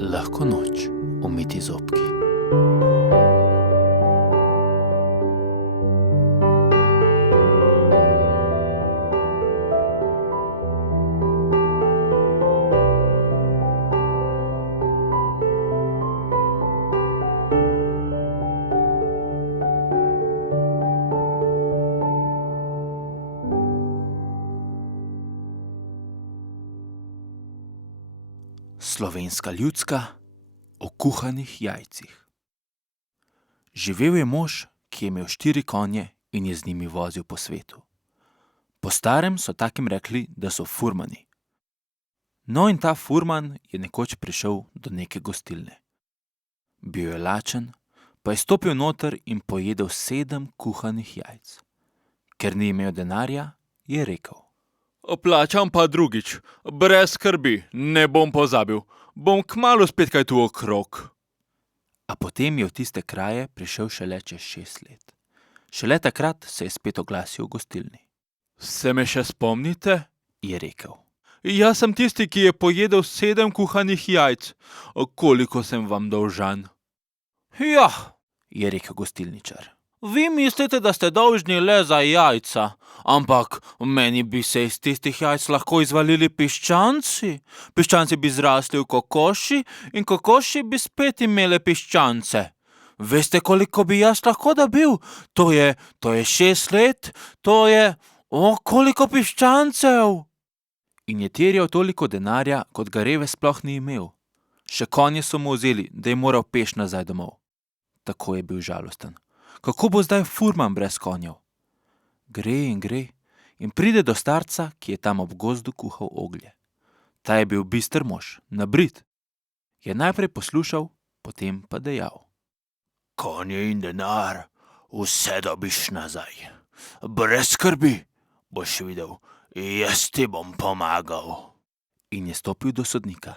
Lahko noč, umiti zobki. Slovenska ljudska o kuhanih jajcih. Živel je mož, ki je imel 4 konje in je z njimi vozil po svetu. Po starem so takim rekli, da so furmani. No, in ta furman je nekoč prišel do neke gostilne. Bil je lačen, pa je stopil noter in pojedel 7 kuhanih jajc. Ker ni imel denarja, je rekel: Plačam pa drugič, brez skrbi, ne bom pozabil. Bom kmalu spet kaj tu okrog. A potem je v tiste kraje prišel šele čez 6 let. Šele takrat se je spet oglasil v gostilni. Se me še spomnite? Je rekel. Jaz sem tisti, ki je pojedel 7 kuhanih jajc. Koliko sem vam dolžan? Ja, je rekel gostilničar. Vi mislite, da ste dolžni le za jajca, ampak meni bi se iz tistih jajc lahko izvalili piščanci. Piščanci bi zrasli v kokoši in kokoši bi spet imele piščance. Veste, koliko bi jaz lahko dobil? To je 6 let, koliko piščancev! In je terjal toliko denarja, kot ga Reve sploh ni imel. Še konje so mu vzeli, da je moral peš nazaj domov. Tako je bil žalosten. Kako bo zdaj furman brez konjev? Gre in pride do starca, ki je tam ob gozdu kuhal oglje. Ta je bil bister mož, nabrit. Je najprej poslušal, potem pa dejal: Konje in denar, vse dobiš nazaj. Brez skrbi, boš videl, jaz ti bom pomagal. In je stopil do sodnika.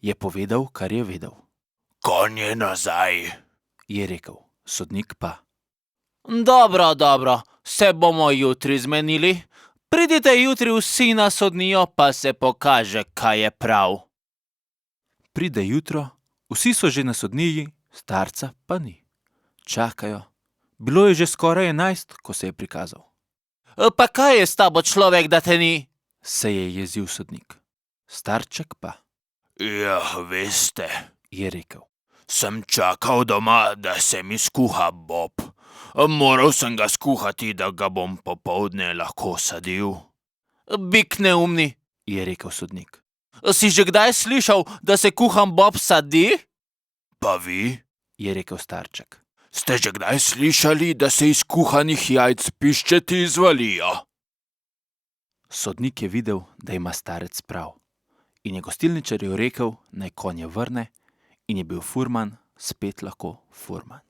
Je povedal, kar je vedel. Konje nazaj, je rekel. Sodnik pa: Dobro, se bomo jutri zmenili. Pridite jutri vsi na sodnijo, pa se pokaže, kaj je prav. Pride jutro, vsi so že na sodniji, starca pa ni. Čakajo. Bilo je že skoraj 11, ko se je prikazal. Pa kaj je s tabo, človek, da te ni? Se je jezil sodnik. Starček pa: Ja, veste, je rekel. Sem čakal doma, da se mi skuha bob. Moral sem ga skuhati, da ga bom popoldne lahko sadil. Bik neumni, je rekel sodnik. Si že kdaj slišal, da se kuhan bob sadi? Pa vi? Je rekel starček. Ste že kdaj slišali, da se iz kuhanih jajc piščeti izvalijo? Sodnik je videl, da ima starec prav. In je gostilničarju rekel, naj konje vrne, in je bil furman spet lahko furman.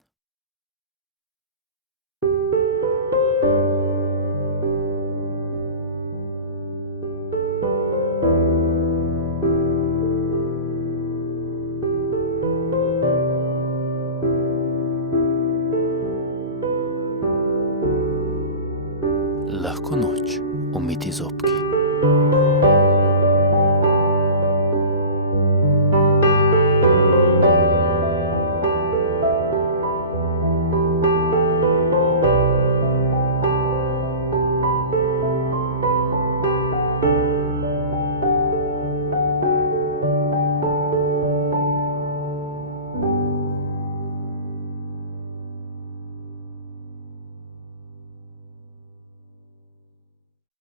Lahko noč, umiti zobki.